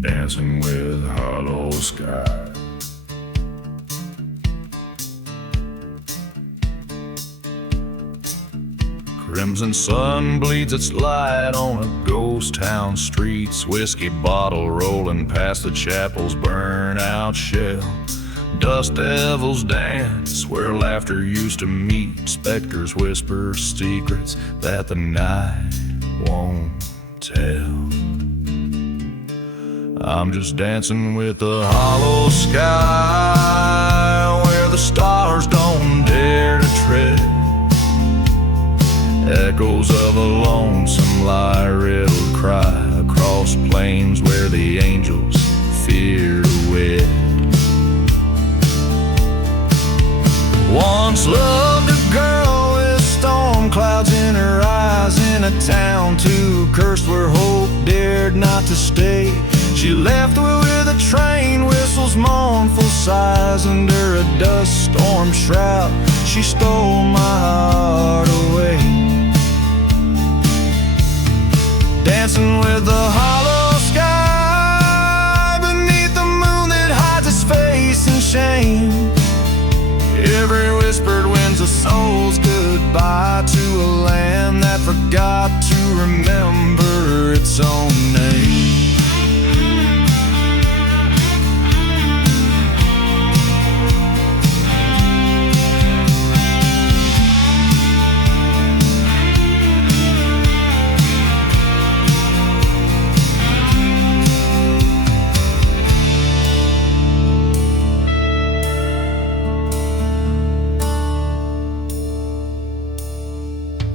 dancing with hollow sky. Crimson sun bleeds its light on a ghost town streets, whiskey bottle rolling past the chapel's burnt-out shell. Dust devils dance where laughter used to meet, specters whisper secrets that the night won't tell. I'm just dancing with the hollow sky, where the stars don't dare to tread. Echoes of a lonesome lie-riddled cry across plains where the angels fear to wed. Once loved a girl with storm clouds in her eyes, in a town too cursed where hope dared not to stay. She left with a train whistle's mournful sighs. Under a dust storm shroud she stole my heart away. Dancing with the hollow sky beneath the moon that hides its face in shame. Every whispered wind's a soul's goodbye to a land that forgot to remember its own name.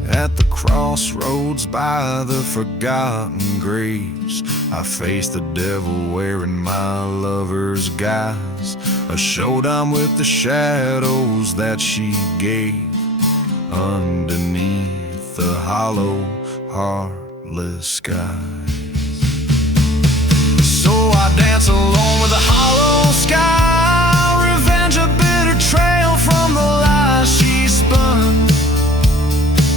At the crossroads by the forgotten graves, I faced the devil wearing my lover's guise. A showdown with the shadows that she gave underneath the hollow, heartless skies. So I dance alone with the hollow sky, revenge a bitter trail from the lies she spun.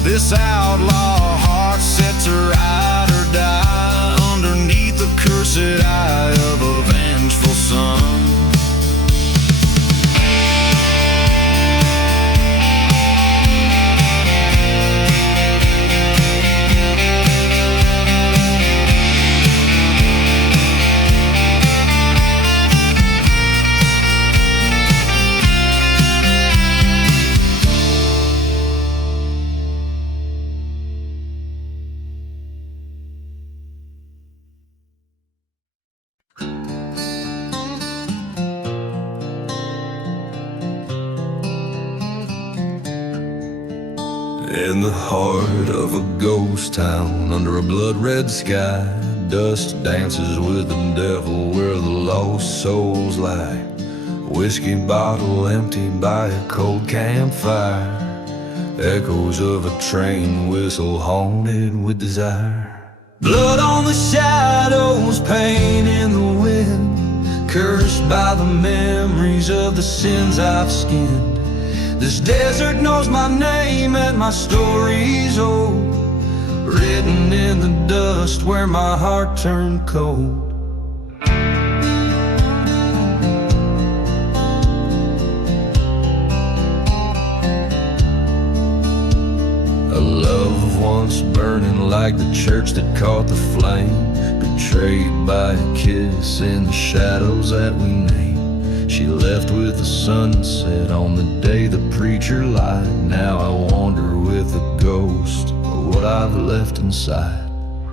This outlaw heart set to ride or die underneath the cursed eye of a vengeful sun. In the heart of a ghost town, under a blood-red sky, dust dances with the devil where the lost souls lie. Whiskey bottle empty by a cold campfire, echoes of a train whistle haunted with desire. Blood on the shadows, pain in the wind, cursed by the memories of the sins I've skinned. This desert knows my name and my story's old, written in the dust where my heart turned cold. A love once burning like the church that caught the flame, betrayed by a kiss in the shadows that we named. She left with the sunset on the day the preacher lied. Now I wander with a ghost of what I've left inside.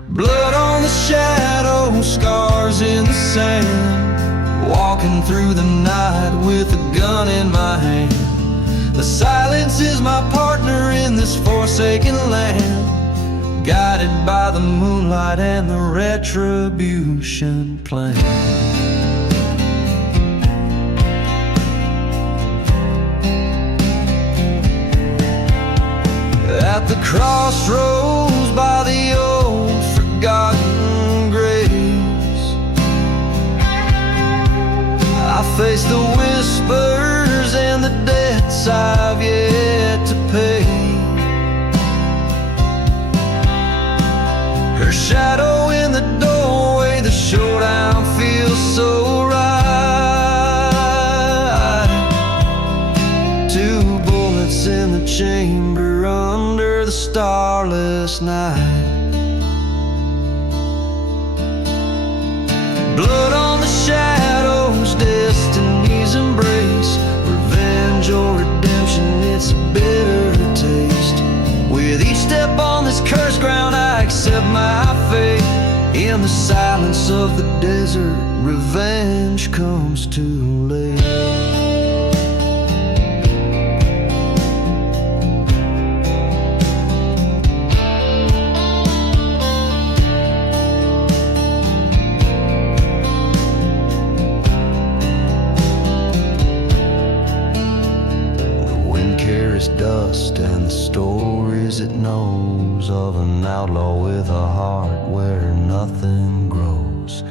Blood on the shadow, scars in the sand, walking through the night with a gun in my hand. The silence is my partner in this forsaken land, guided by the moonlight and the retribution plan. At the crossroads by the old forgotten graves, I face the whispers and the debts I've yet to pay. Her shadow in the doorway, the showdown feels starless night. Blood on the shadows, destiny's embrace. Revenge or redemption, it's a bitter taste. With each step on this cursed ground, I accept my fate. In the silence of the desert, revenge comes too late. Dust and the stories it knows of an outlaw with a heart where nothing grows.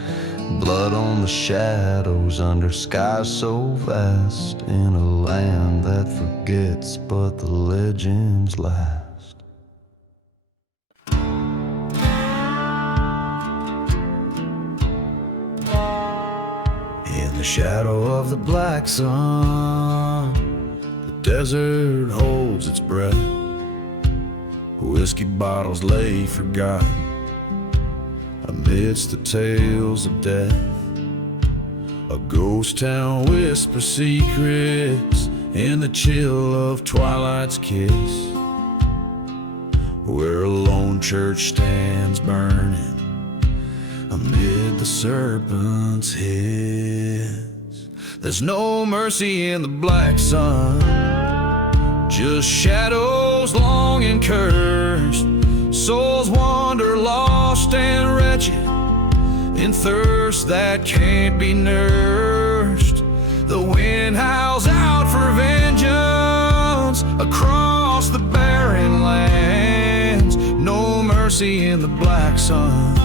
Blood on the shadows under skies so vast, in a land that forgets but the legends last. In the shadow of the black sun, desert holds its breath. Whiskey bottles lay forgotten amidst the tales of death. A ghost town whispers secrets in the chill of twilight's kiss, where a lone church stands burning amid the serpent's hiss. There's no mercy in the black sun, just shadows long and cursed. Souls wander lost and wretched in thirst that can't be nursed. The wind howls out for vengeance across the barren lands. No mercy in the black sun,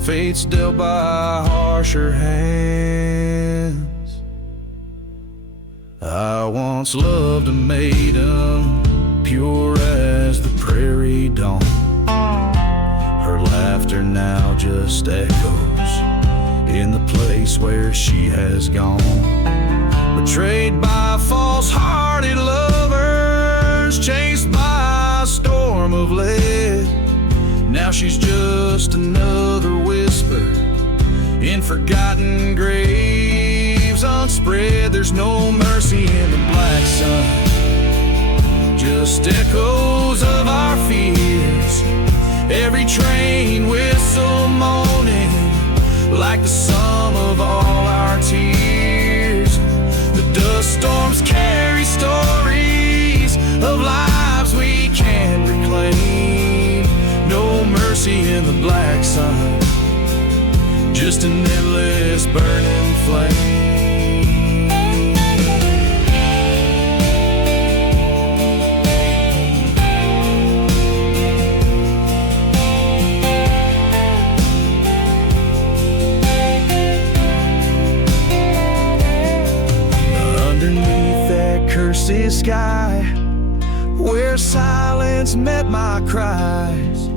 fate's dealt by harsher hands. I once loved a maiden, pure as the prairie dawn. Her laughter now just echoes in the place where she has gone. Betrayed by false-hearted lovers, chased by a storm of lead. Now she's just another whisper in forgotten graves unspread. There's no mercy in the black sun, just echoes of our fears. Every train whistle moaning like the sum of all our tears. The dust storms carry stories of lives we can't reclaim. No mercy in the black sun, just an endless burning flame. Underneath that cursed sky, where silence met my cries,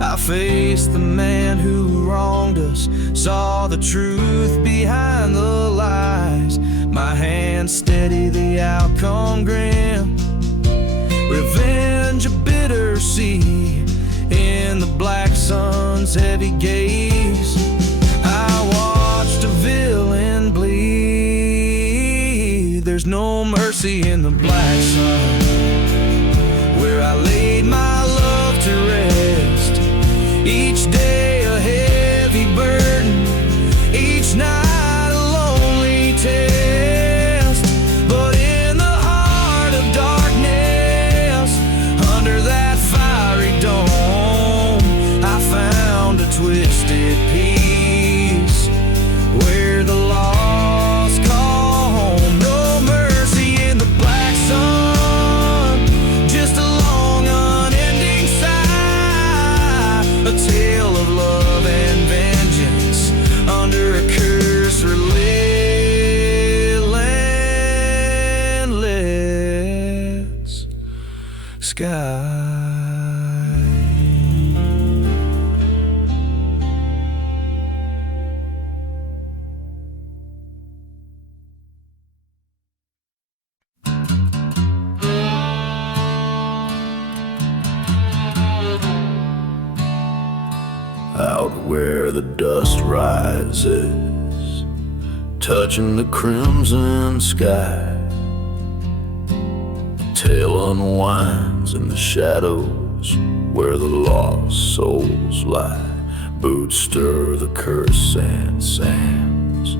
I faced the man who wronged us, saw the truth behind the lies. My hands steady, the outcome grim. Revenge a bitter sea in the black sun's heavy gaze. I watched a villain bleed. There's no mercy in the black sun, where I laid my love to rest. Each day a heavy burden, each night a lonely test. But in the heart of darkness, under that fiery dome, I found a twisted peace where the lost call home. No mercy in the black sun, just a long unending sigh. A tale of love and vengeance under a curse relentless sky. where the dust rises, touching the crimson sky. Tale unwinds in the shadows where the lost souls lie. Boots stir the curse and sands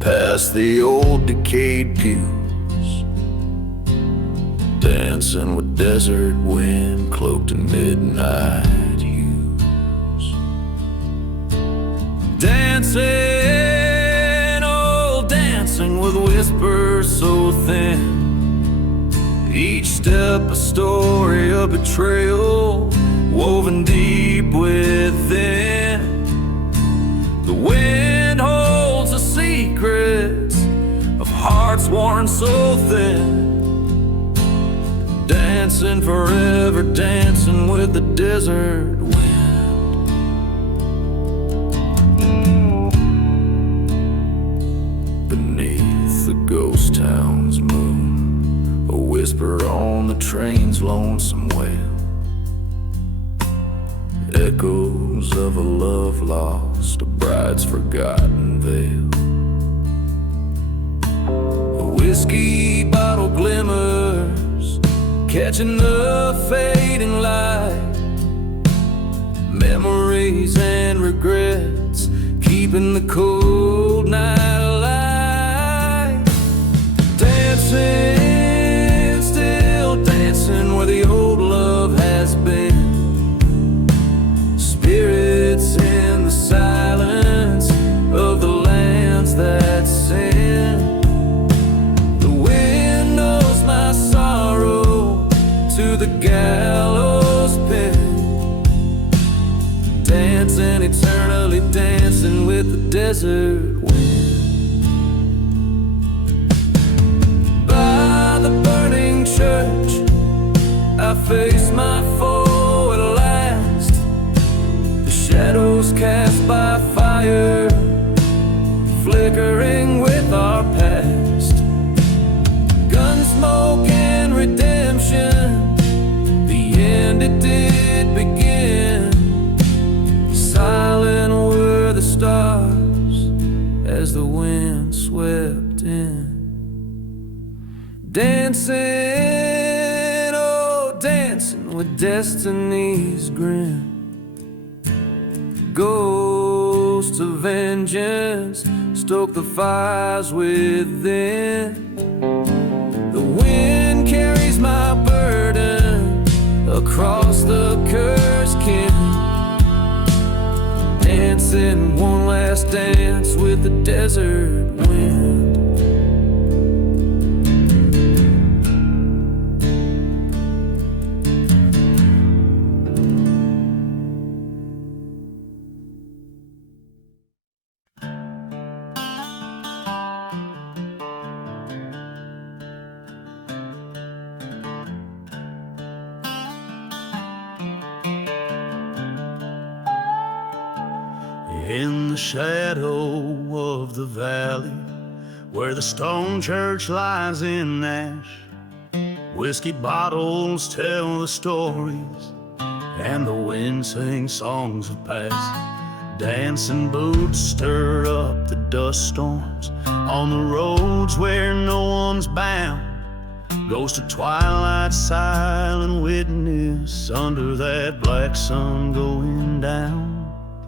past the old decayed pews, dancing with desert wind cloaked in midnight hues. Dancing, oh dancing with whispers so thin, each step a story of betrayal woven deep within. The wind holds the secrets of hearts worn so thin, dancing forever, dancing with the desert wind. Beneath the ghost town's moon, a whisper on the train's lonesome wail, echoes of a love lost, a bride's forgotten veil. A whiskey bottle glimmers, catching the fading light. Memories and regrets, keeping the cold night alive. Dancing, still dancing where the old love has been. Spirits in the silence of the lands that sin. The wind knows my sorrow to the gallows pin. Dancing, eternally dancing with the desert wind. By the burning church, I face my foe at last. The shadows cast by fire, flickering with our past. Gunsmoke and redemption, the end it did begin. Silent were the stars as the wind swept in. Dancing, oh dancing with destiny's grin. Ghosts of vengeance stoke the fires within. The wind carries my burden across the cursed kin. Dancing one last dance with the desert wind. In the shadow of the valley, where the stone church lies in ash, whiskey bottles tell the stories, and the wind sings songs of past. Dancing boots stir up the dust storms on the roads where no one's bound. Goes to twilight, silent witness under that black sun going down.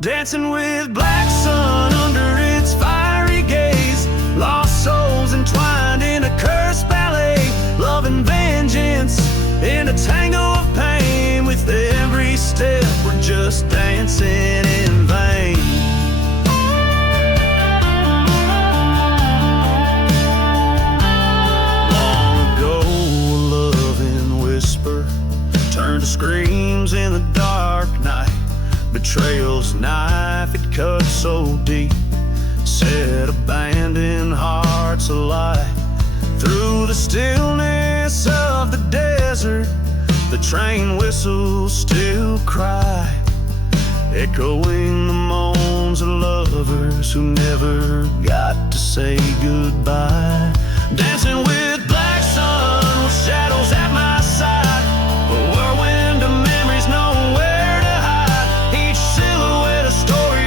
Dancing with black sun under its fiery gaze, lost souls entwined in a cursed ballet, love and vengeance in a tango of pain. With every step we're just dancing in vain. Long ago a loving whisper turned to screams in the dark night. Betrayal's knife, it cut so deep, set abandoned hearts alight. Through the stillness of the desert, the train whistles still cry, echoing the moans of lovers who never got to say goodbye. Dancing with black sun, with shadows at my side, a whirlwind of memories nowhere to hide. Each silhouette a story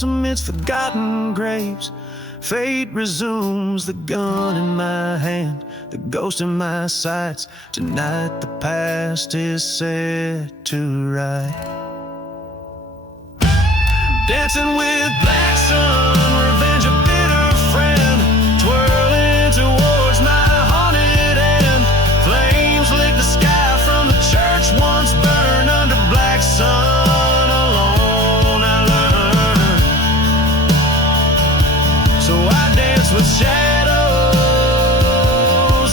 house amidst forgotten graves. Fate resumes, the gun in my hand, the ghost in my sights. Tonight the past is set to right. Dancing with black sun, revenge a bitter friend, twirling towards my haunted end. Flames lick the sky from the church once burned under black sun. Alone I learned, so I dance with shadows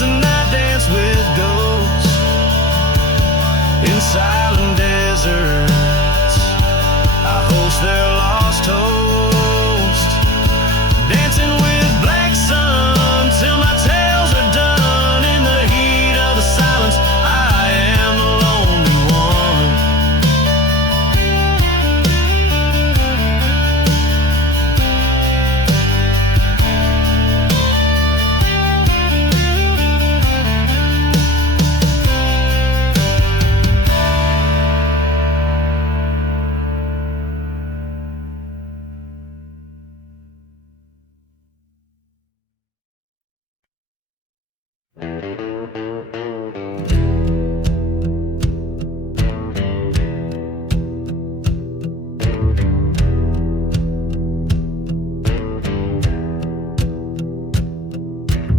and I dance with ghosts in silent deserts. I host their lost toast, dancing with black sun till my tales are done. In the heat of the silence, I am the lonely one.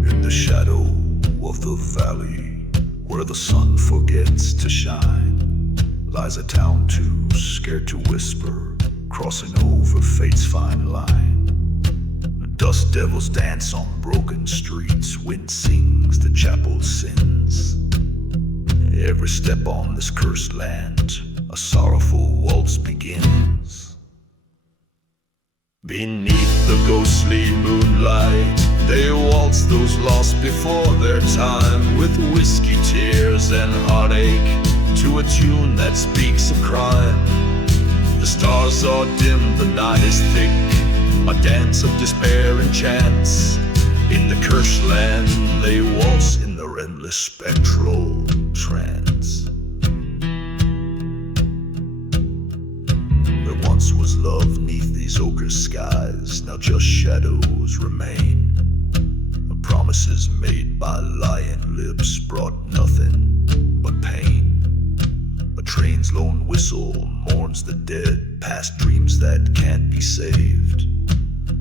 In the shadow of the valley, where the sun forgets to shine, lies a town too scared to whisper, crossing over fate's fine line. Dust devils dance on broken streets, wind sings the chapel's sins. Every step on this cursed land, a sorrowful waltz begins. Beneath the ghostly moonlight, they waltz those lost before their time, with whiskey, tears, and heartache, to a tune that speaks of crime. The stars are dim, the night is thick, a dance of despair and chance. In the cursed land, they waltz in their endless spectral trance. There once was love neath these ochre skies, now just shadows remain. Promises made by lying lips brought nothing but pain. A train's lone whistle mourns the dead, past dreams that can't be saved.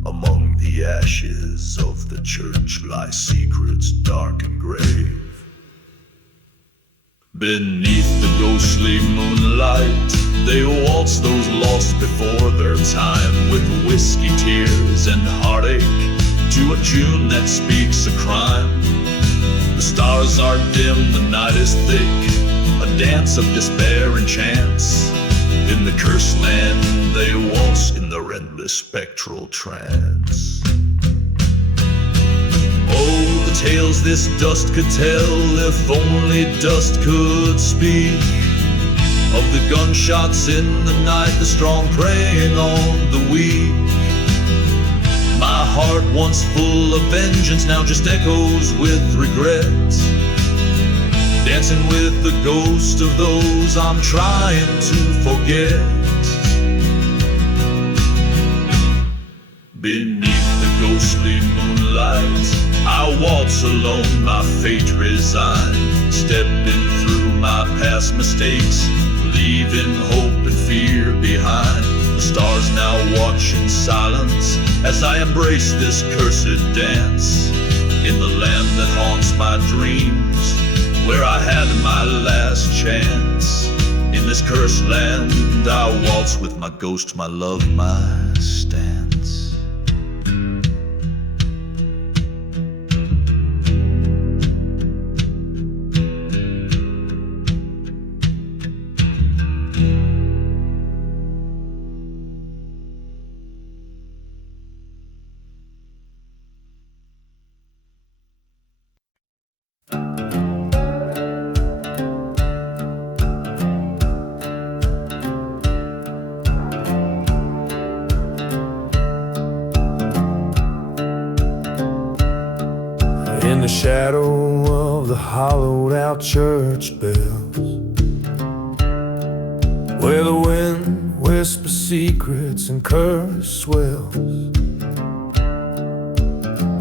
Among the ashes of the church lie secrets dark and grave. Beneath the ghostly moonlight, they waltz those lost before their time, with whiskey, tears, and heartache, to a tune that speaks of crime. The stars are dim, the night is thick, a dance of despair and chance. In the cursed land, they waltz in their endless spectral trance. Oh, the tales this dust could tell, if only dust could speak. Of the gunshots in the night, the strong preying on the weak. My heart once full of vengeance, now just echoes with regret. Dancing with the ghost of those I'm trying to forget. Beneath the ghostly moonlight, I waltz alone, my fate resigned, stepping through my past mistakes, leaving hope and fear behind. The stars now watch in silence as I embrace this cursed dance. In the land that haunts my dreams, where I had my last chance. In this cursed land, I waltz with my ghost, my love, my stance. In the shadow of the hollowed out church bells, where the wind whispers secrets and cursed swells.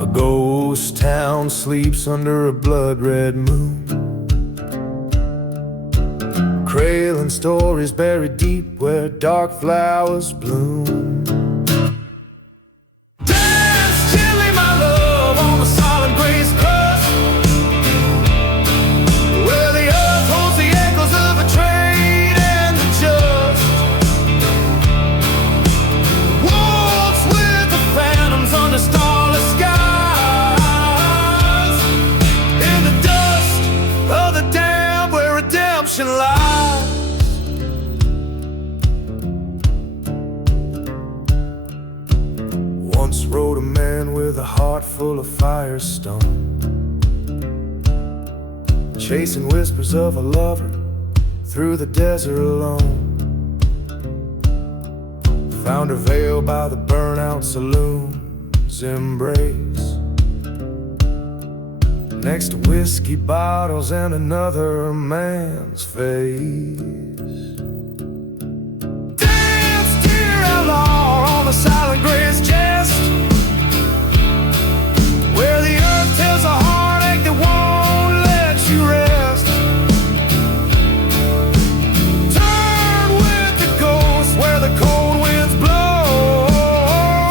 A ghost town sleeps under a blood-red moon. Crayling stories buried deep where dark flowers bloom. Dance gently, my love, on the solid grace crust, where the earth holds the echoes of a trade and the just. Waltz with the phantoms under starless skies, in the dust of the damned where redemption lies. Once rode a man with a heart full of firestone, chasing whispers of a lover through the desert alone. Found her veiled by the burnout saloon's embrace, next to whiskey bottles and another man's face. Dance, dear outlaw, on the silent grace chest, where the earth tells a heartache that won't let you rest. Turn with the ghost where the cold winds blow,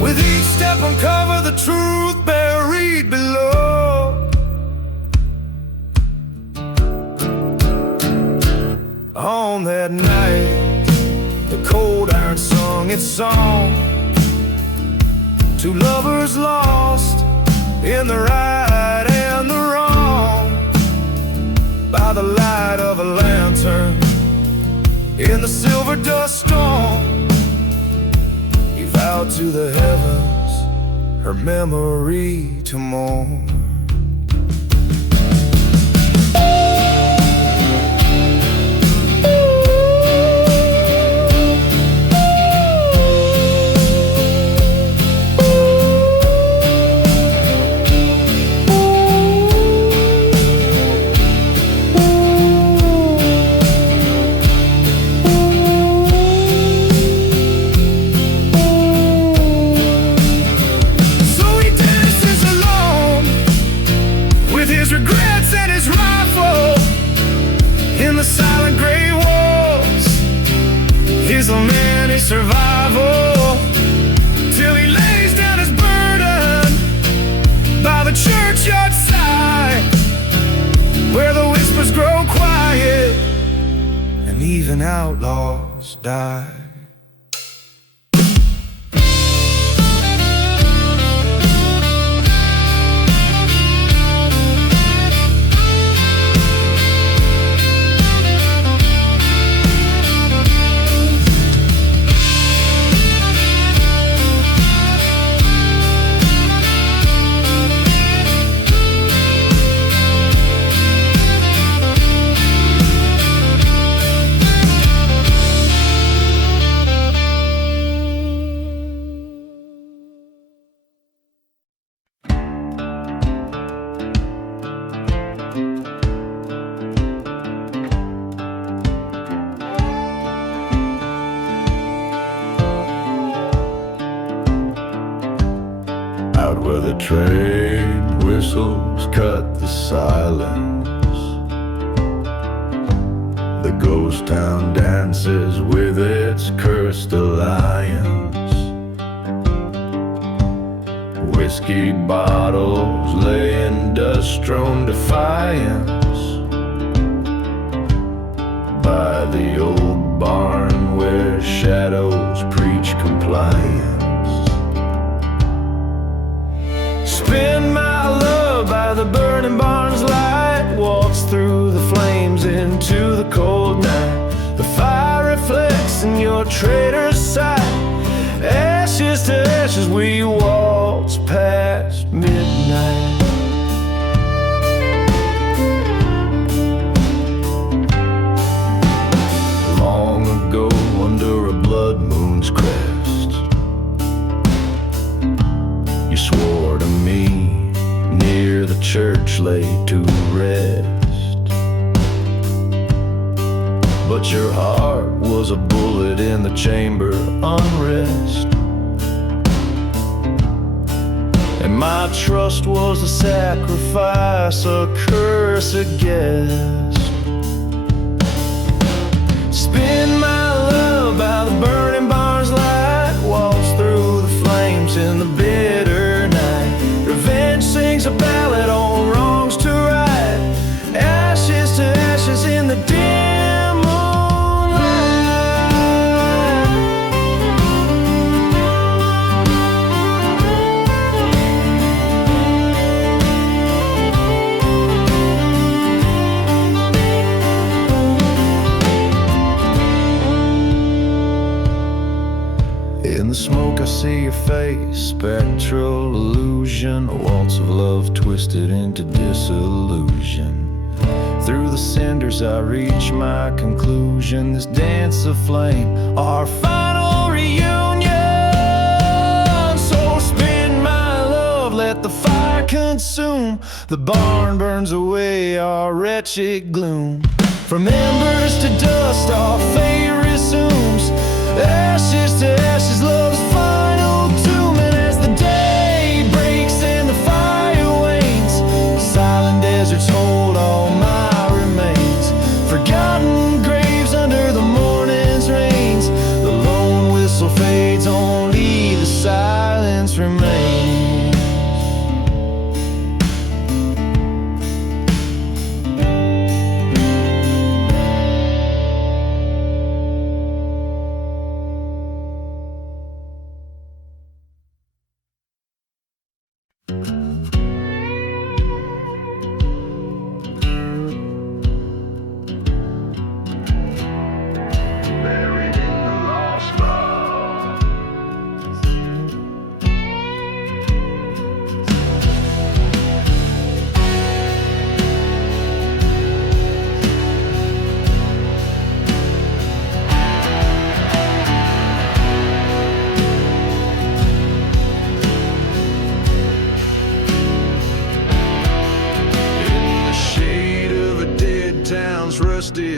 with each step uncover the truth buried below. On that night, the cold iron sung its song, two lovers lost in the right and the wrong, by the light of a lantern in the silver dust storm. He vowed to the heavens her memory to mourn. Regrets and his rifle in the silent gray walls, his only survival, till he lays down his burden by the churchyard side, where the whispers grow quiet and even outlaws die. Out where the train whistles cut the silence, the ghost town dances with its cursed alliance. Whiskey bottles lay in dust-strewn defiance by the old barn where shadows preach compliance. Spin my love by the burning barn's light, waltz through the flames into the cold night. The fire reflects in your traitor's sight, ashes to ashes we waltz past midnight. Long ago under a blood moon's crest, you swore to me near the church lay to rest, but your heart was was a bullet in the chamber, unrest. And my trust was a sacrifice, a curse, a guess. Spin my love by the burning barn's light, waltz through the flames in the bitter night. Revenge sings a ballad on wrongs to right, ashes to ashes in the dim moonlight. In the smoke I see your face, spectral illusion, a waltz of love twisted into disillusion. Through the cinders I reach my conclusion, this dance of flame, our final reunion. So spin my love, let the fire consume, the barn burns away our wretched gloom. From embers to dust our fate resumes, ashes to ashes, love's final tomb. And as the day breaks and the fire wanes, silent deserts hold all my remains. Forgotten graves under the morning's rains, the lone whistle fades, only the silence remains.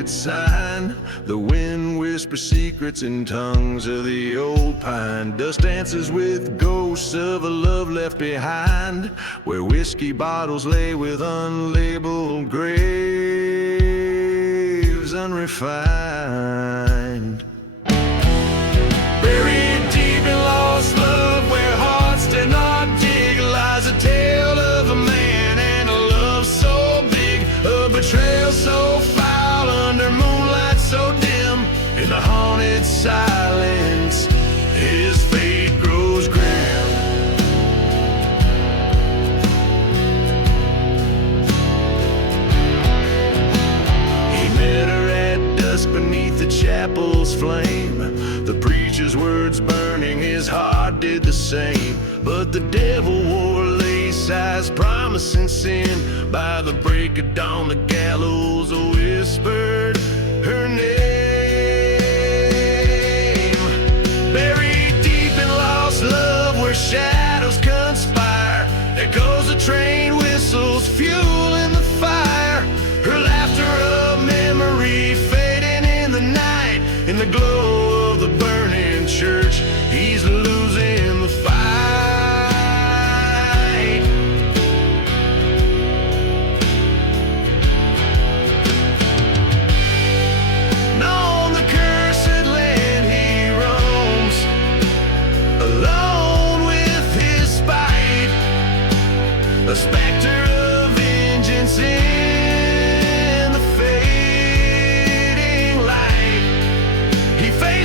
Sign, the wind whispers secrets in tongues of the old pine. Dust dances with ghosts of a love left behind, where whiskey bottles lay with unlabeled graves, unrefined. Buried deep in lost love, where hearts did not dig, lies a tale of a man and a love so big, a betrayal so foul under moonlight so dim. In the haunted silence, his fate grows grim. He met her at dusk beneath the chapel's flame, the preacher's words burning, his heart did the same. But the devil wore lace eyes promising sin. By the break of dawn the gallows whispered her name. Buried deep in lost love, where shadows conspire, there goes a train, whistles, fuel in the fire. Her laughter of memory fading in the night, in the glow of the burning church, he's losing the fight. On the cursed land he roams, alone with his spite, a specter of vengeance in the fading light. He faces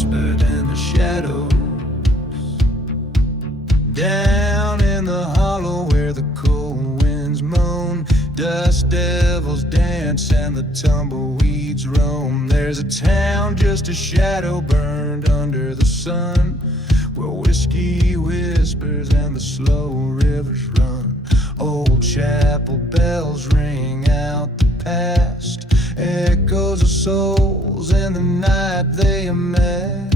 whispered in the shadows. Down in the hollow where the cold winds moan, dust devils dance and the tumbleweeds roam. There's a town just a shadow burned under the sun, where whiskey whispers and the slow rivers run. Old chapel bells ring out the past, echoes of souls in the night they amass.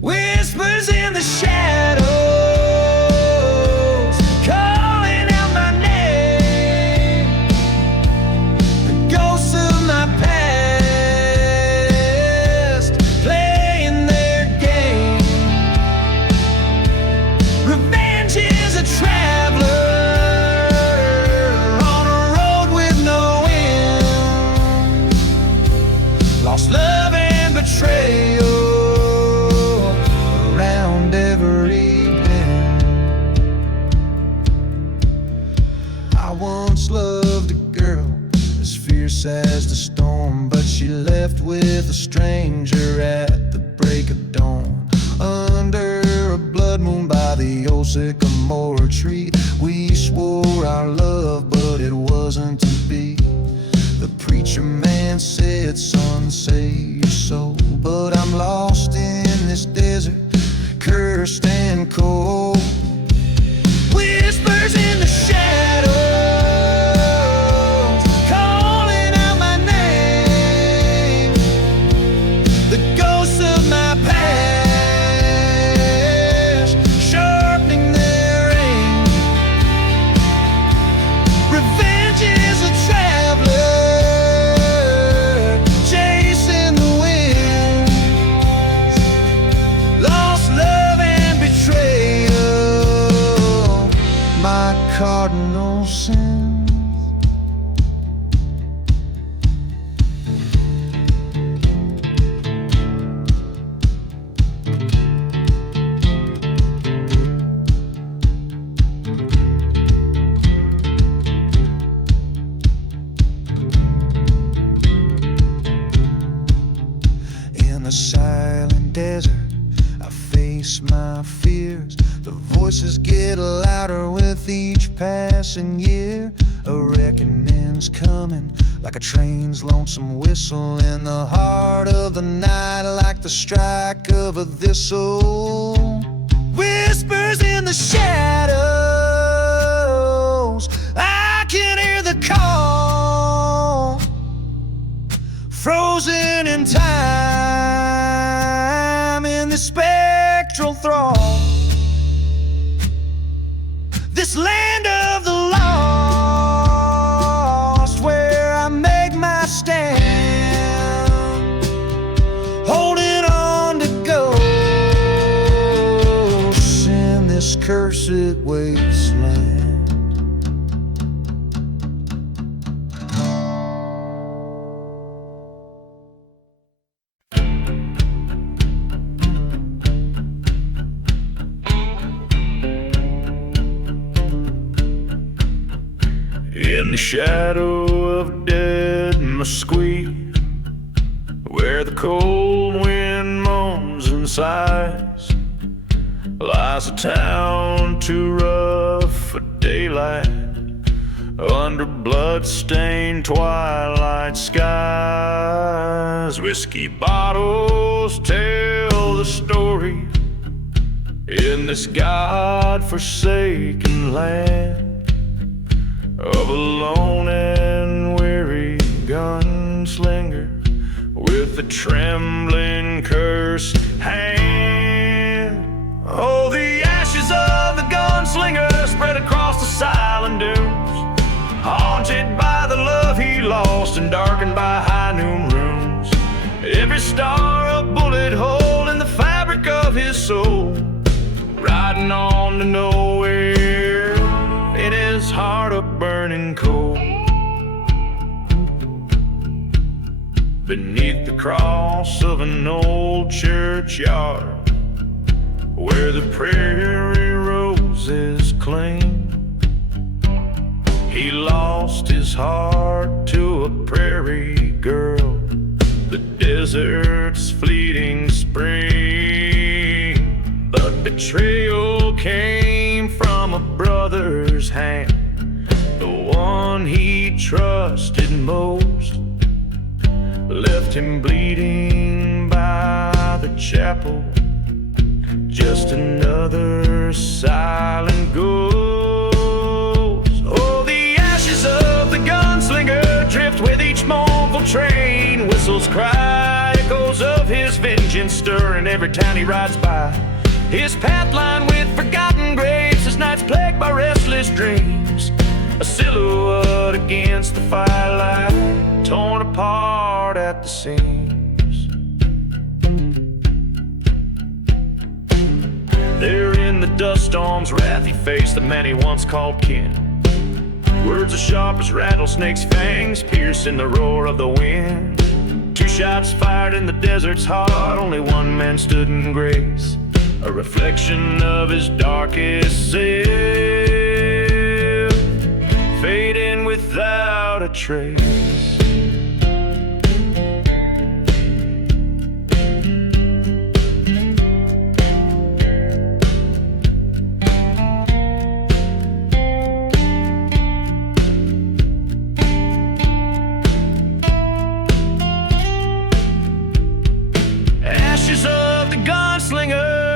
Whispers in the shadows, calling out my name. The ghosts of my past, playing their game. Revenge is a traveler on a road with no end. Lost love and betrayal around every bend. I once loved a girl as fierce as the storm, but she left with a stranger at the break of dawn. Under a blood moon by the old sycamore tree, we swore our love, but it wasn't to be. The preacher man said, son, save your soul. But I'm lost in this desert, cursed and cold. Whispers in the shadows, calling out my name. The ghosts of my past, sharpening their aim. Revenge is a traveler, chasing the winds. Lost love and betrayal, my cardinal sins. In the silent desert, I face my fears. The voices get louder with each passing year. A reckoning's coming, like a train's lonesome whistle in the heart of the night, like the strike of a thistle. Whispers in the shadows, I can hear the call, frozen in time in this spectral thrall. This land of the lost, where I make my stand, holding on to ghosts in this cursed wasteland. In the shadow of dead mesquite, where the cold wind moans and sighs, lies a town too rough for daylight, under blood-stained twilight skies. Whiskey bottles tell the story in this God-forsaken land of a lone and weary gunslinger with a trembling cursed hand. Oh, the ashes of the gunslinger spread across the silent dunes, haunted by the love he lost and darkened by high noon runes. Every star a bullet hole in the fabric of his soul, riding on to nowhere in his heart of burning coal. Beneath the cross of an old churchyard, where the prairie roses cling, he lost his heart to a prairie girl, the desert's fleeting spring. betrayal came from a brother's hand, the one he trusted most, left him bleeding by the chapel, just another silent ghost. Oh, the ashes of the gunslinger drift with each mournful train. Whistles cry, echoes of his vengeance stir in every town he rides by. His path lined with forgotten graves, his nights plagued by restless dreams. A silhouette against the firelight, torn apart at the seams. There in the dust storm's wrathy face, the man he once called kin. Words as sharp as rattlesnakes' fangs, piercing the roar of the wind. 2 shots fired in the desert's heart, only one man stood in grace, a reflection of his darkest self, fading without a trace.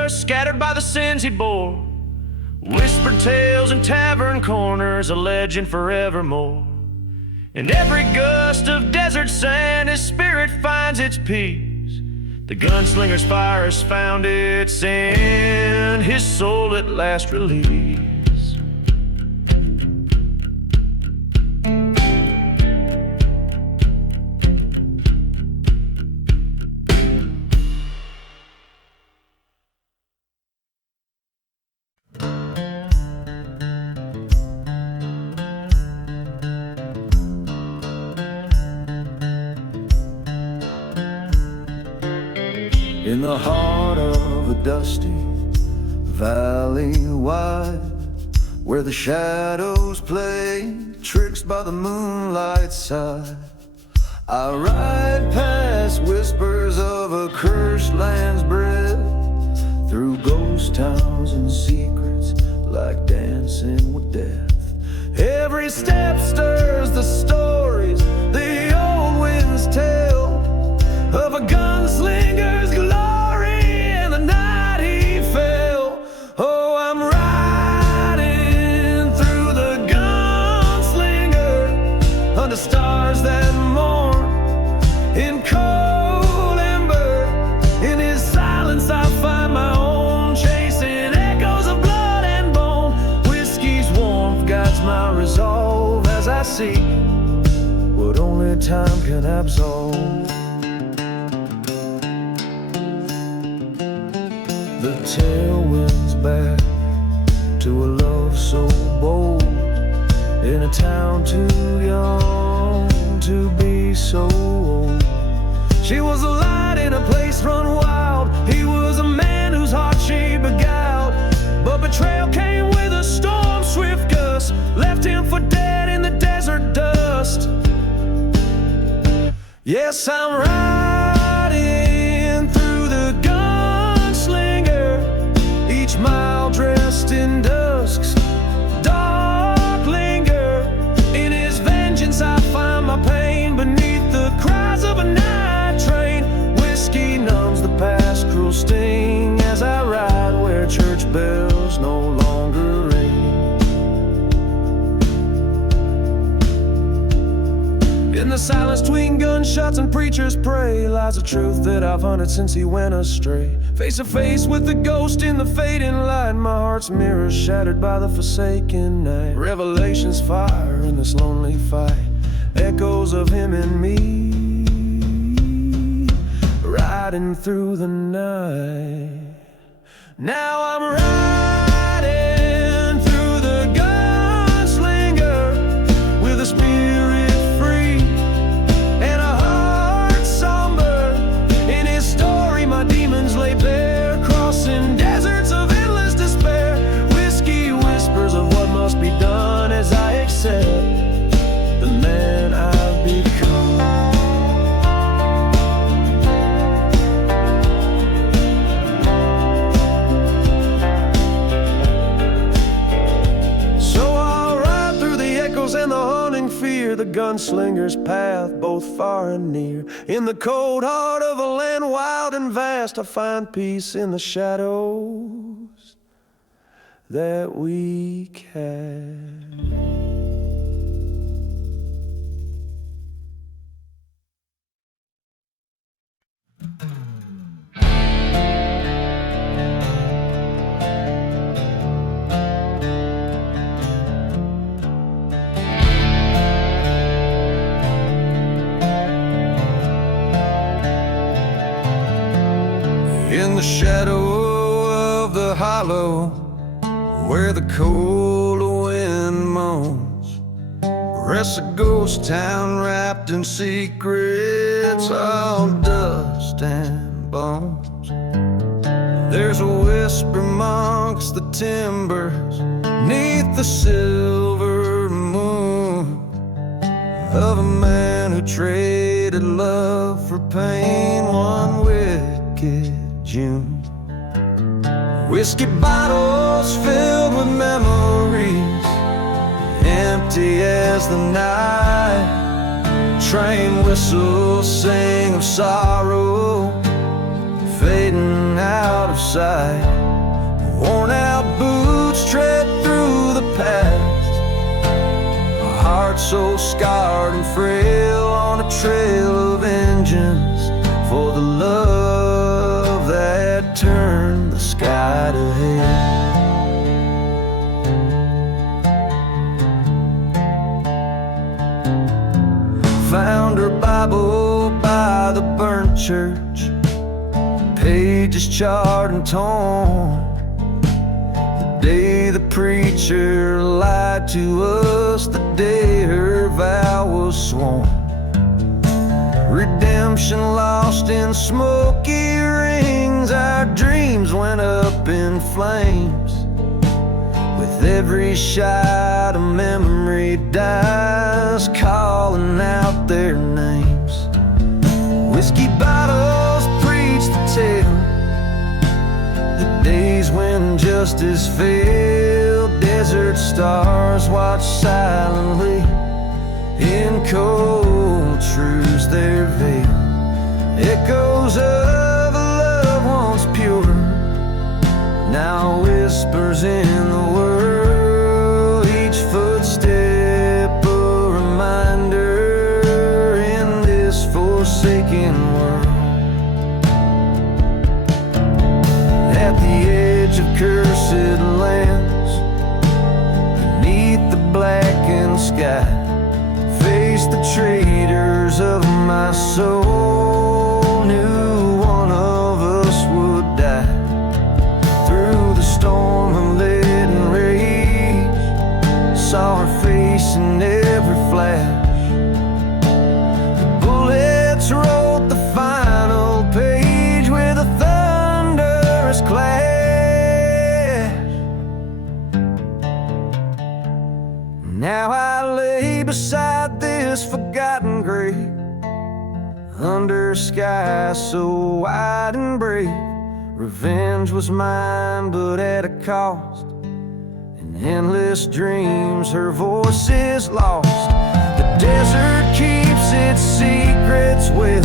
Scattered by the sins he bore, whispered tales in tavern corners, a legend forevermore. In every gust of desert sand, his spirit finds its peace. The gunslinger's fire has found its end, his soul at last released. In the heart of a dusty valley wide, where the shadows play tricks by the moonlight's side, I ride past whispers of a cursed land's breath, through ghost towns and secrets like dancing with death. Every step stirs the stories the old winds tell of a gunslinger's glory and the night he fell. Oh, I'm riding through the gunslinger under stars that mourn in cold ember. In his silence I find my own, chasing echoes of blood and bone. Whiskey's warmth guides my resolve as I seek what only time can absolve. The tailwind's back to a love so bold, in a town too young to be so old. She was a light in a place run wild, he was a man whose heart she beguiled. But betrayal came with a storm, swift gust left him for dead in the desert dust. Yes, I'm riding through the each mile dressed in dusk's dark linger. In his vengeance I find my pain beneath the cries of a night train. Whiskey numbs the past cruel sting as I ride where church bells no longer ring. In the silence between gunshots and preachers pray lies a truth that I've hunted since he went astray. Face to face with the ghost in the fading light, my heart's mirror shattered by the forsaken night. Revelations fire in this lonely fight, echoes of him and me, riding through the night. Now I'm riding through the gunslinger with a spirit free and a heart somber. In his story my demons lay bare, crossing deserts of endless despair. Whiskey whispers of what must be done as I accept the man I've become. gunslinger's path, both far and near. In the cold heart of a land wild and vast, I find peace in the shadows that we cast. In the shadow of the hollow, where the cold wind moans, rests a ghost town wrapped in secrets, all dust and bones. There's a whisper amongst the timbers, neath the silver moon, of a man who traded love for pain one wicked June. Whiskey bottles filled with memories, empty as the night. Train whistles sing of sorrow, fading out of sight. Worn out boots tread through the past, a heart so scarred and frail, on a trail of vengeance for the love that turned the sky to hell. Found her Bible by the burnt church, pages charred and torn. The day the preacher lied to us, the day her vow was sworn. Redemption lost in smoky rings, our dreams went up in flames. With every shot a memory dies, calling out their names. Whiskey bottles preach the tale, the days when justice failed. Desert stars watch silently, in cold truths their veil. Echoes of a love once pure, now whispers in the world. Each footstep a reminder in this forsaken world. At the edge of cursed lands, beneath the blackened sky, face the traitors of my soul. Knew one of us would die. Through the storm of lead and rage, saw her face in every flash. The bullets wrote the final page with a thunderous clash. Now I lay beside this forgotten grave, under skies so wide and brave. Revenge was mine, but at a cost. In endless dreams, her voice is lost. The desert keeps its secrets well,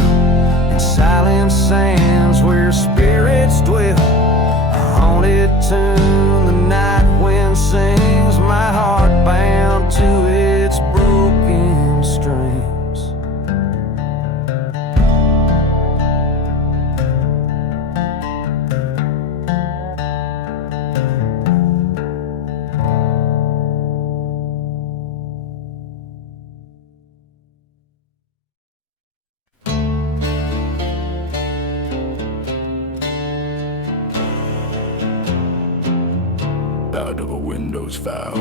in silent sands where spirits dwell. A haunted tune the night wind sings, my heart bound to its broken strings. Out of a window's vow.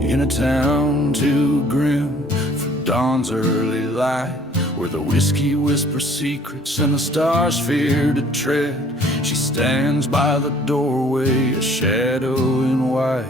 In a town too grim for dawn's early light, where the whiskey whispers secrets and the stars fear to tread, she stands by the doorway, a shadow in white,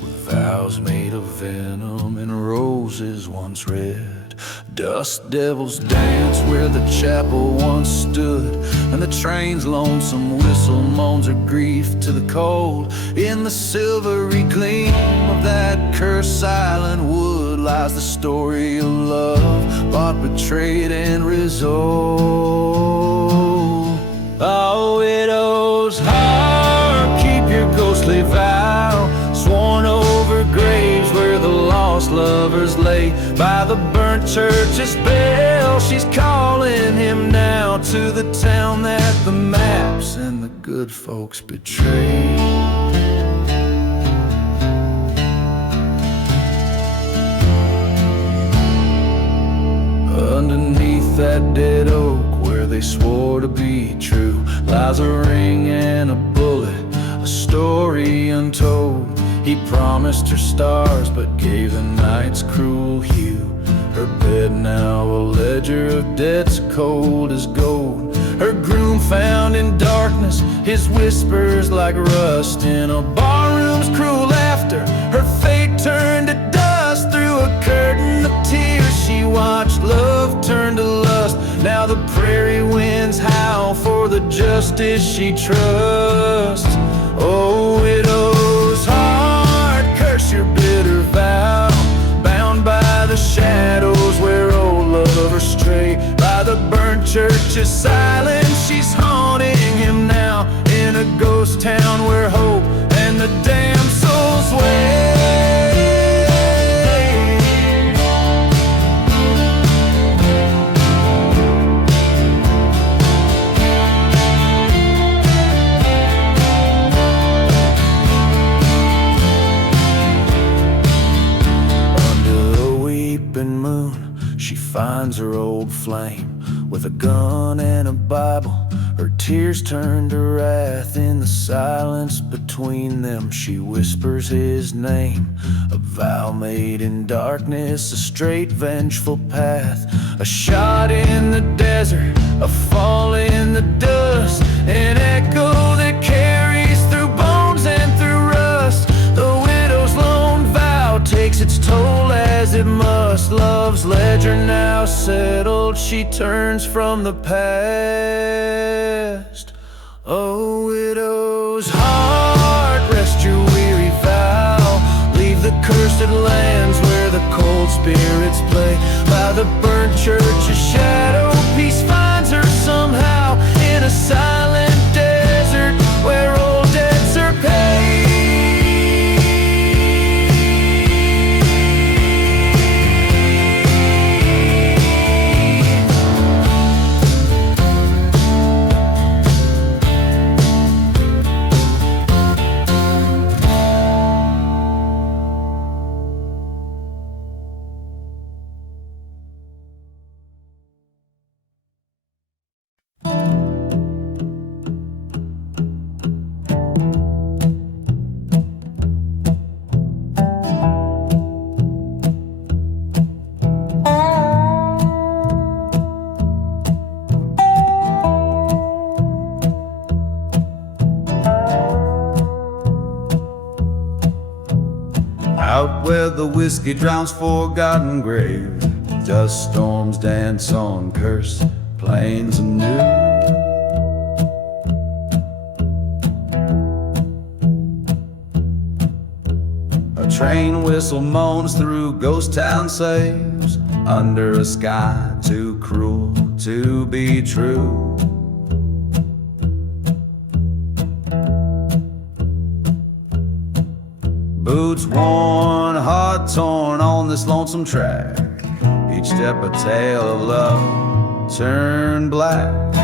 with vows made of venom and roses once red. Dust devils dance where the chapel once stood, and the train's lonesome whistle moans her grief to the cold. In the silvery gleam of that cursed silent wood lies the story of love, bought, betrayed, and resolved. A widow's heart, keep your ghostly vow, sworn over graves where the lost lovers lay. By the burnt church's bell, she's calling him now to the town that the maps and the good folks betray. Underneath that dead oak where they swore to be true lies a ring and a bullet, a story untold. He promised her stars but gave the night's cruel hue. Her bed now a ledger of debts cold as gold. Her groom found in darkness, his whispers like rust. In a barroom's cruel laughter, her fate turned to dust. Through a curtain of tears she watched love turn to lust. Now the prairie winds howl for the justice she trusts. Oh, widow's heart, curse your bitter vow, bound by the shadows where old lovers stray. By the burnt church's silence, she's haunting him now, in a ghost town where hope and the damned souls wait. Moon, she finds her old flame with a gun and a Bible. Her tears turn to wrath. In the silence between them she whispers his name, a vow made in darkness, a straight vengeful path. A shot in the desert, a fall in the dust, an echo that carries through bones and through rust. The widow's lone vow takes its toll as it must. Love's ledger now settled, she turns from the past. Oh, widow's heart, rest your weary vow, leave the cursed lands where the cold spirits play. By the burnt church's shadow, peace finds her somehow, in a silent desert where old debts are paid. Out where the whiskey drowns forgotten graves, dust storms dance on cursed plains anew. A train whistle moans through ghost town saves, under a sky too cruel to be true. Boots worn, heart torn on this lonesome track, each step a tale of love turned black.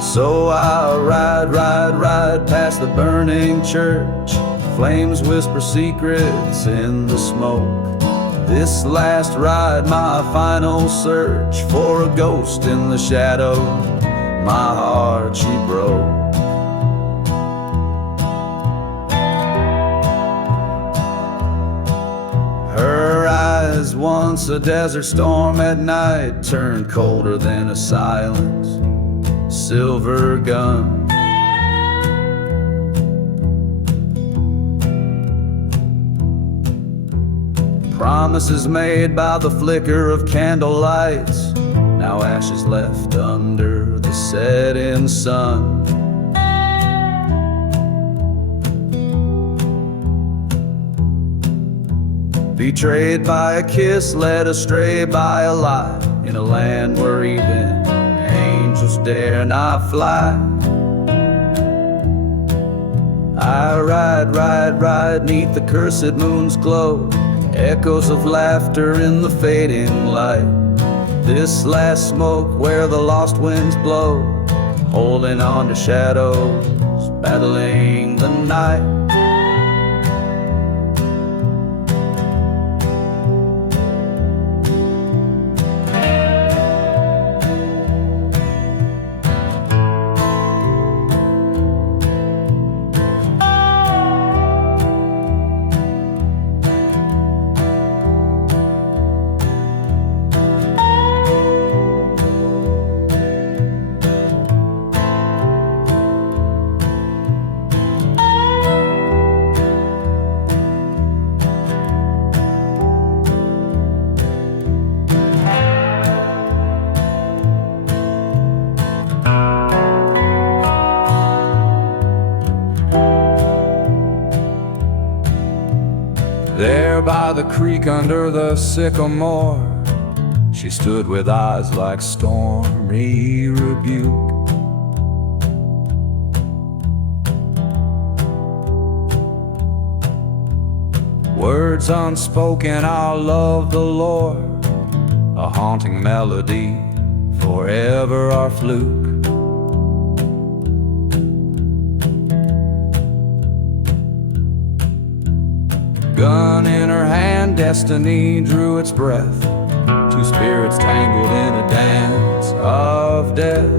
So I ride past the burning church, flames whisper secrets in the smoke. This last ride, my final search for a ghost in the shadow, my heart she broke. Her eyes, once a desert storm at night, turned colder than a silent silver gun. Promises made by the flicker of candle lights, now ashes left under the setting sun. Betrayed by a kiss, led astray by a lie, in a land where even angels dare not fly. I ride neath the cursed moon's glow, echoes of laughter in the fading light. This last smoke where the lost winds blow, holding on to shadows, battling the night. There by the creek under the sycamore, she stood with eyes like stormy rebuke. Words unspoken, our love the Lord, a haunting melody, forever our fluke. Gun in her hand, destiny drew its breath. Two spirits tangled in a dance of death.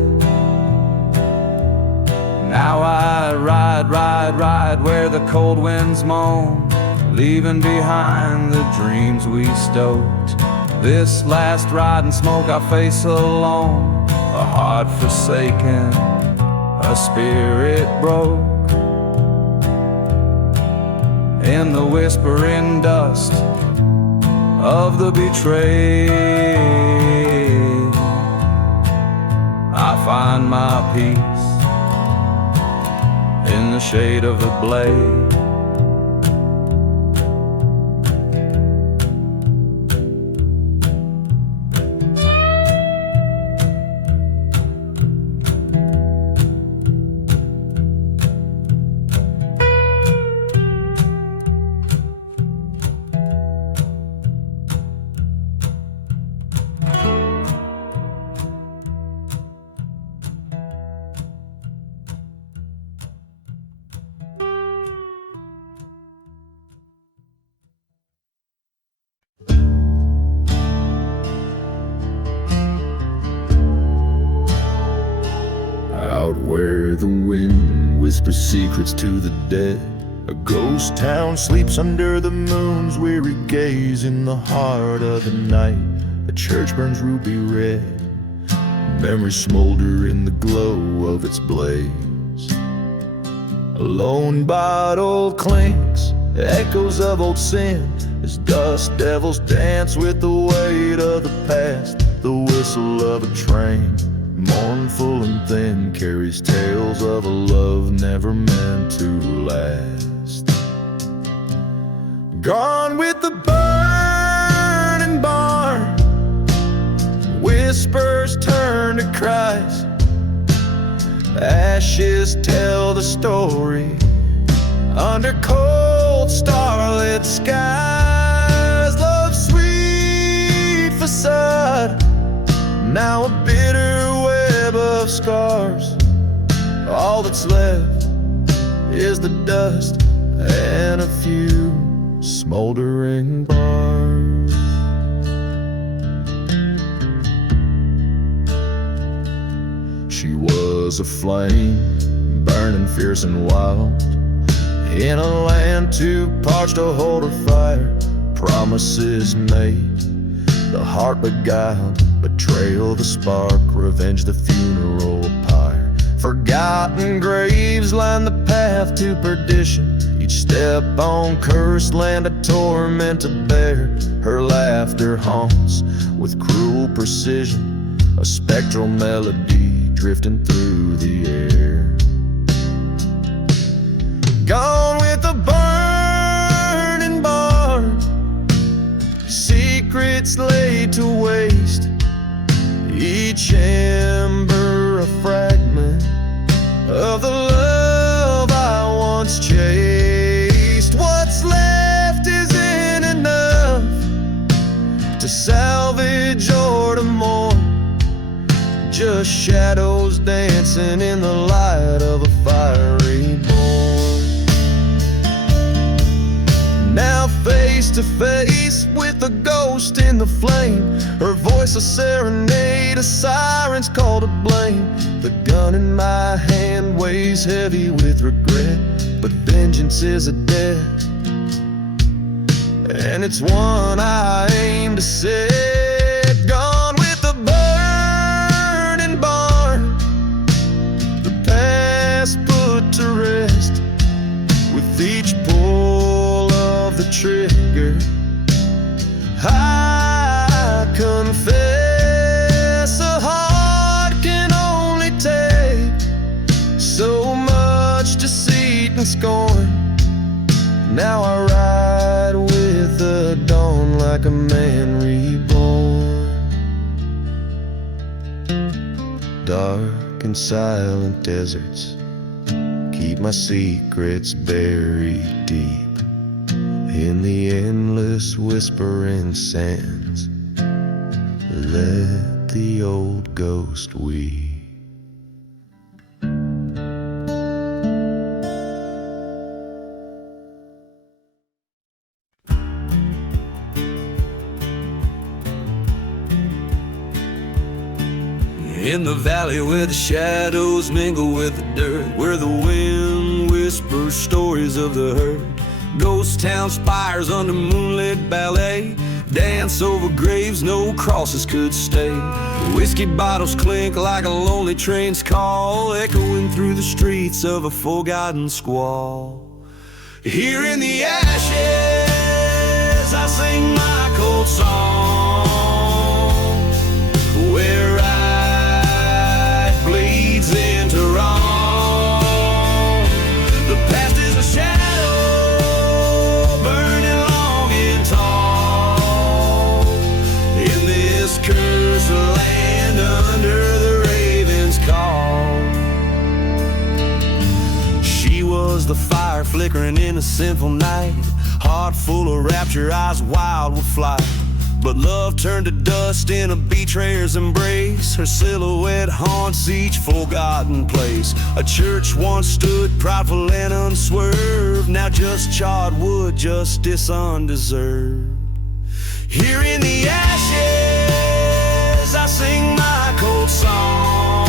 Now I ride where the cold winds moan, leaving behind the dreams we stoked. This last ride and smoke I face alone, a heart forsaken, a spirit broke. In the whispering dust of the betrayed, I find my peace in the shade of the blade. Out where the wind whispers secrets to the dead, A ghost town sleeps under the moon's weary gaze. In the heart of the night, a church burns ruby red. Memories smolder in the glow of its blaze. A lone bottle clinks, echoes of old sin, as dust devils dance with the weight of the past. The whistle of a train, mournful and thin, carries tales of a love never meant to last. Gone with the burning barn, whispers turn to cries. Ashes tell the story under cold starlit skies. Love's sweet facade, now a bitter web of scars. All that's left is the dust and a few smoldering bars. She was a flame, burning fierce and wild, in a land too parched to hold her fire. Promises made, the heart beguiled, betrayal the spark, revenge the funeral pyre. Forgotten graves line the path to perdition, each Each step on cursed land a torment to bear. Her laughter haunts with cruel precision, a spectral melody drifting through the air. Gone with the burning barn, secrets laid to waste, each ember a fragment of the love I once chased. What's left isn't enough to salvage or to mourn, just shadows dancing in the light of a fire reborn. Now face to face with the ghost in the flame, her voice a serenade, a siren's call to blame. The gun in my hand weighs heavy with regret, but vengeance is a debt, and it's one I aim to set. Gone with the burning barn, the past put to rest, with each pull of the trigger I confess a heart can only take so much deceit and scorn. Now I ride with the dawn like a man reborn. Dark and silent deserts keep my secrets buried deep in the endless whispering sands. Let the old ghost weep. In the valley where the shadows mingle with the dirt, where the wind whispers stories of the herd, ghost town spires under moonlit ballet, dance over graves no crosses could stay. Whiskey bottles clink like a lonely train's call, echoing through the streets of a forgotten squall. Here in the ashes I sing my cold song, where right bleeds into wrong. The past is a shadow burning long and tall in this cursed land under the raven's call. She was the fire flickering in a sinful night, heart full of rapture, eyes wild with flight. But love turned to dust in a betrayer's embrace. Her silhouette haunts each forgotten place. A church once stood prideful and unswerved, now just charred wood, justice undeserved. Here in the ashes I sing my cold song,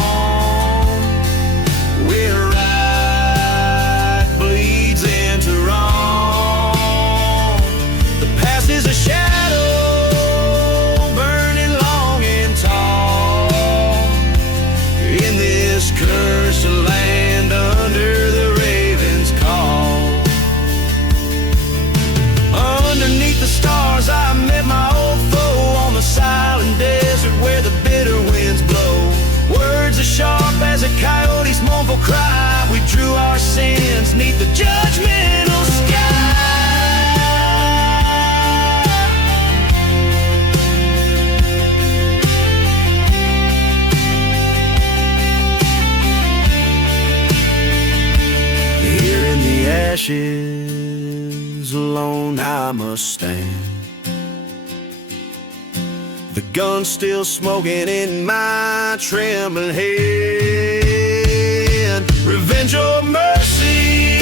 where right bleeds into wrong. The past is a shadow burning long and tall in this cursed land under the raven's call. Underneath the stars I met my old foe on the silent desert where the bitter winds blow. Words as sharp as a coyote's mournful cry, we drew our sins neath the judgmental sky. Here in the ashes, alone I must stand, the gun still smoking in my trembling hand. Revenge or mercy,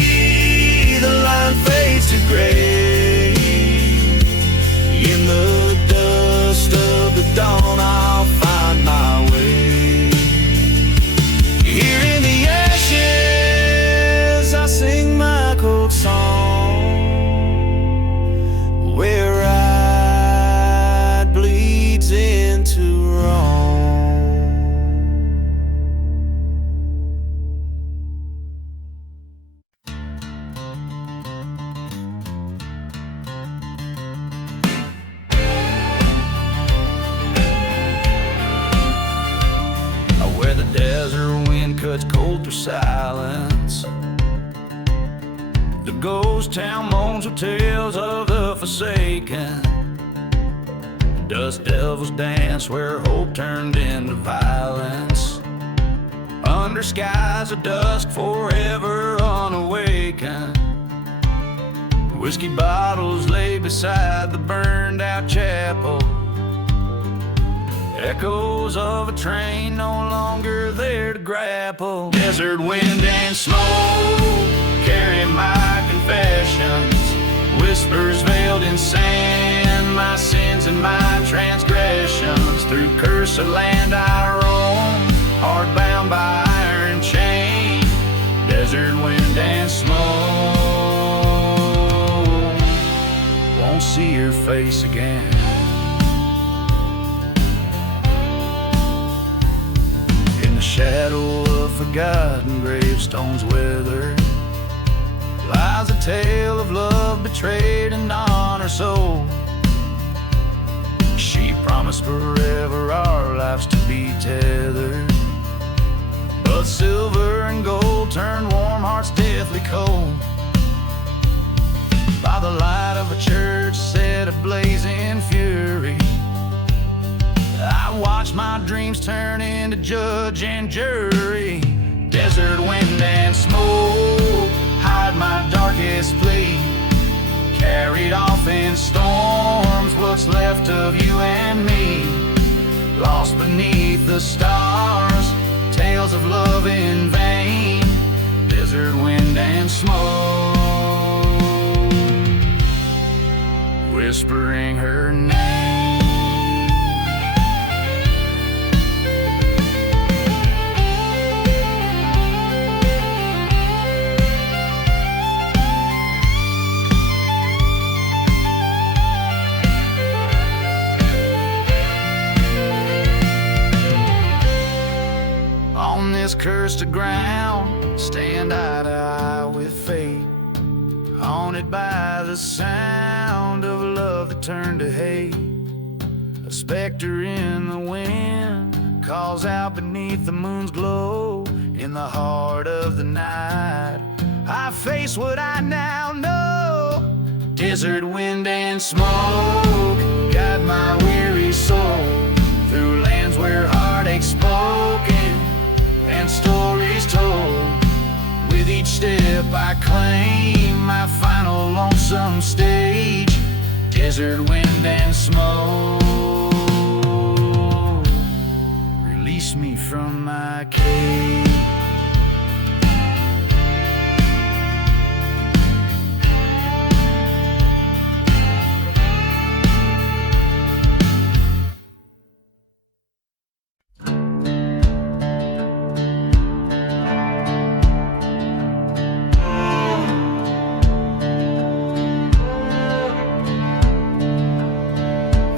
the line fades to gray. In the dust of the dawn I'll find my way. Here in the ashes I sing my cold song, where right bleeds into wrong. Thank you. ghost town moans with tales of the forsaken. Dust devils dance where hope turned into violence. Under skies of dusk forever unawakened. Whiskey bottles lay beside the burned out chapel. Echoes of a train no longer there to grapple. Desert wind and smoke carry my confessions. Whispers veiled in sand, my sins and my transgressions. Through cursed land I roam, heart bound by iron chain. Desert wind and smoke, won't see your face again. In the shadow of forgotten gravestones weathered lies a tale of love betrayed and honor sold. She promised forever our lives to be tethered, but silver and gold turned warm hearts deathly cold. By the light of a church set ablaze in fury, I watched my dreams turn into judge and jury. Desert wind and smoke hide my darkest plea. Carried off in storms what's left of you and me. Lost beneath the stars, tales of love in vain. Desert wind and smoke, whispering her name. On this cursed ground, stand eye to eye with fate, haunted by the sound of love that turned to hate. A specter in the wind calls out beneath the moon's glow. In the heart of the night, I face what I now know. Desert wind and smoke guide my weary soul through lands where heartache's spoken and stories told. With each step I claim my final lonesome stage. Desert wind and smoke, release me from my cage.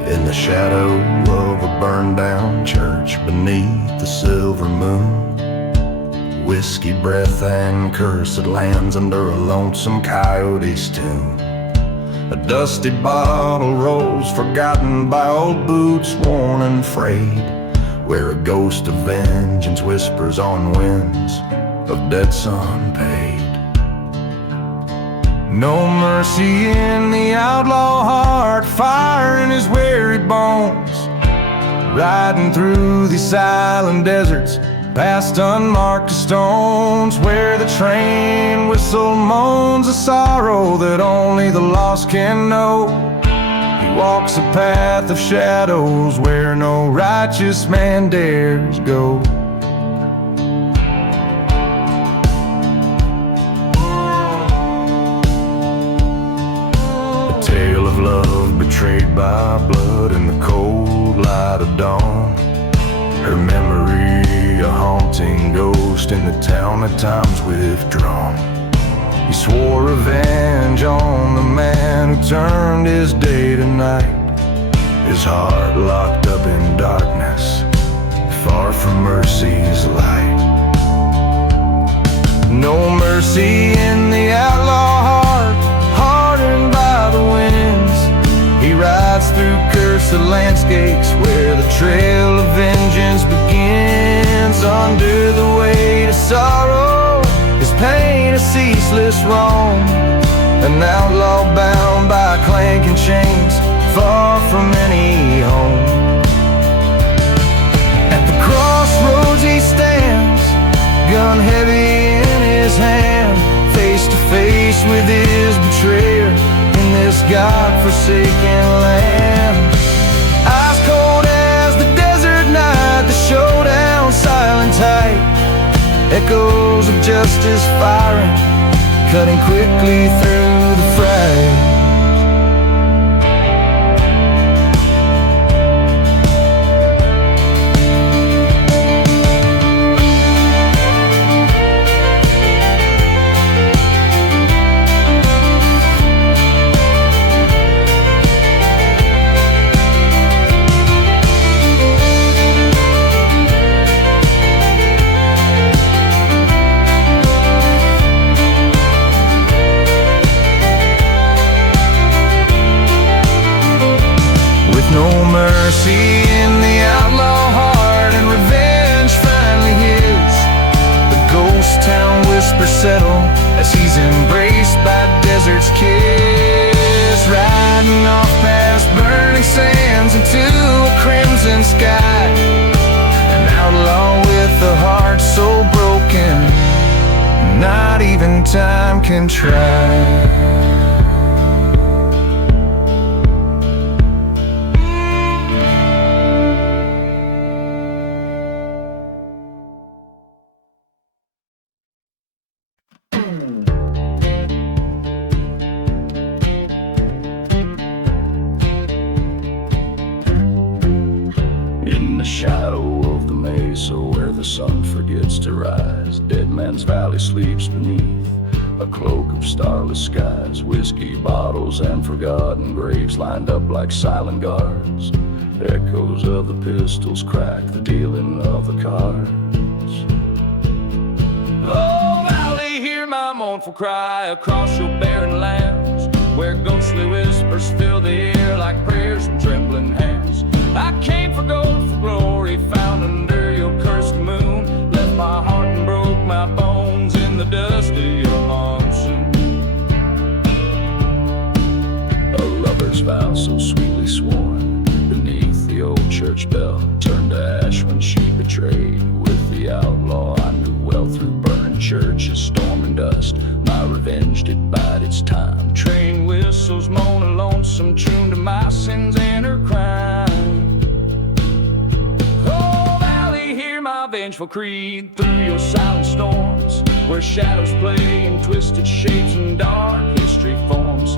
In the shadow of a burned down church beneath the silver moon, whiskey breath and cursed lands under a lonesome coyote's tune. A dusty bottle rolls forgotten by old boots worn and frayed, where a ghost of vengeance whispers on winds of debts unpaid. No mercy in the outlaw heart, fire in his weary bones, riding through these silent deserts, past unmarked stones, where the train whistle moans a sorrow that only the lost can know. He walks a path of shadows where no righteous man dares go. Love betrayed by blood in the cold light of dawn. Her memory a haunting ghost in the town at times withdrawn. He swore revenge on the man who turned his day to night, his heart locked up in darkness, far from mercy's light. No mercy in the outlaw heart, hardened by the winds. He rides through cursed landscapes where the trail of vengeance begins. Under the weight of sorrow, his pain a ceaseless wrong. an outlaw bound by clanking chains, far from any home. At the crossroads he stands, gun heavy in his hand, face to face with his betrayer in this God-forsaken land. Ice cold as the desert night, the showdown silent tight, echoes of justice firing, cutting quickly through the fray. No mercy in the outlaw heart, and revenge finally his. The ghost town whispers settle as he's embraced by desert's kiss, riding off past burning sands into a crimson sky. An outlaw with a heart so broken, not even time can try. In the shadow of the mesa where the sun forgets to rise, Dead Man's Valley sleeps beneath a cloak of starless skies. Whiskey bottles and forgotten graves lined up like silent guards. Echoes of the pistols crack the dealing of the cards. Oh, Valley, hear my mournful cry across your barren lands, where ghostly whispers fill the air like prayers from trembling hands. I came for gold, for glory, found under your cursed moon. Left my heart and broke my bones in the dust of your monsoon. A lover's vow so sweetly sworn beneath the old church bell turned to ash when she betrayed with the outlaw I knew well. Through burning churches, storm and dust, my revenge did bide its time. Train whistles moan a lonesome tune to my sins and her crime. Oh, Valley, hear my vengeful creed through your silent storms, where shadows play in twisted shapes and dark history forms.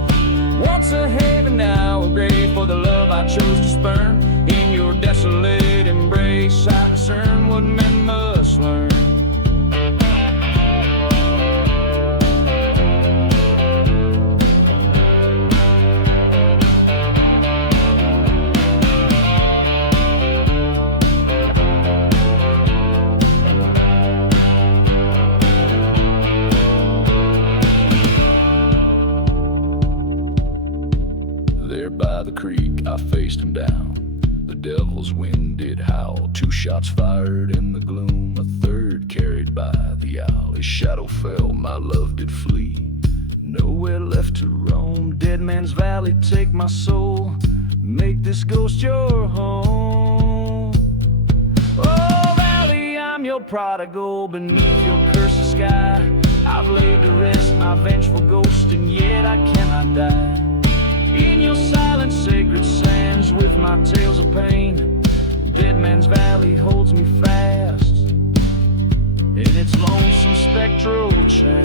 Once a haven, now a grave for the love I chose to spurn. In your desolate embrace I discern what men must learn. There by the creek I faced him down. The devil's wind did howl. 2 shots fired in the gloom, a third carried by the owl. His shadow fell, my love did flee, nowhere left to roam. Dead Man's Valley, take my soul, make this ghost your home. Oh, Valley, I'm your prodigal beneath your cursed sky. I've laid to rest my vengeful ghost, and yet I cannot die. In your silent sacred sands with my tales of pain, Dead Man's Valley holds me fast in its lonesome spectral chain.